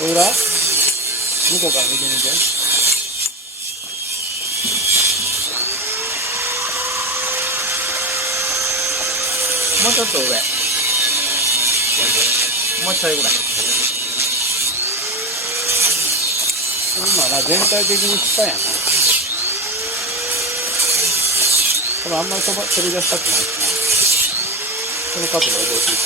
裏向こうから見てみて。もうちょっと上。もうちょいぐらい。まだ全体的に下やな。これあんまり取り出したくないしな。この角度を覚えていく。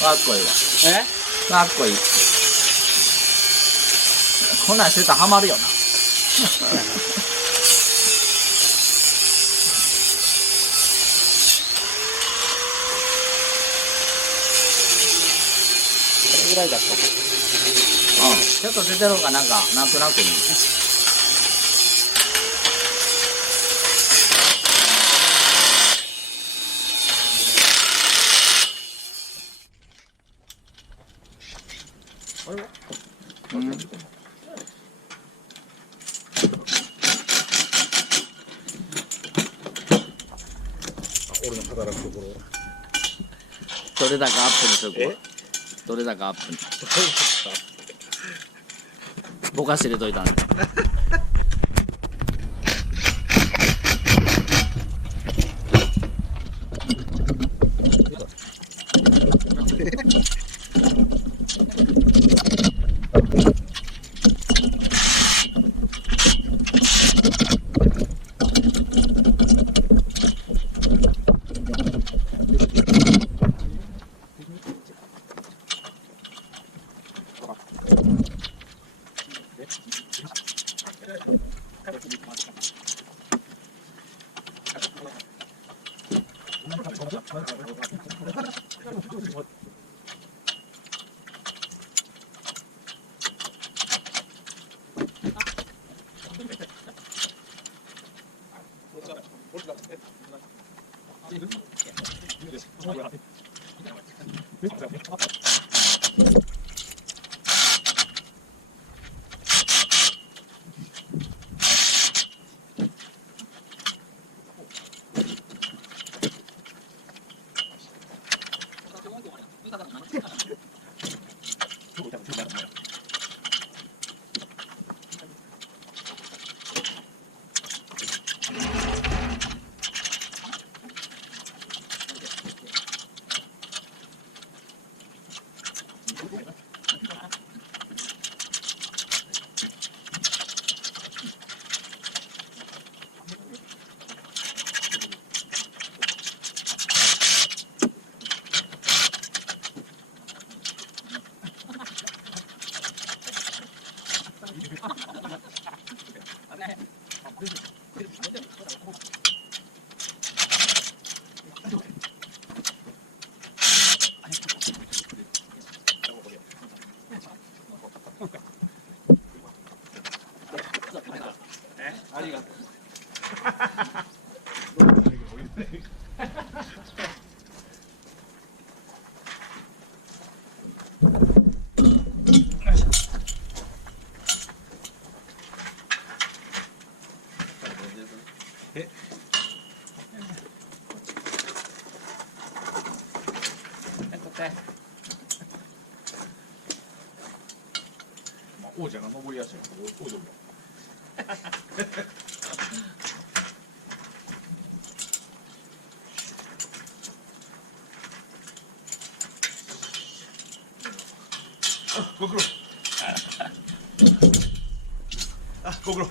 かっこいいわ。かっこいい。こんなんしてたらハマるよな。これぐらいだった。うん。ちょっと出てる方がなんか、なんとなくいい。あれうん。俺の働くところ。どれだけアップにするか。どれだけアップに。ぼかし入れといたんで。ありがとう。王者が登りやすい王者ご苦労。あ、ご苦労。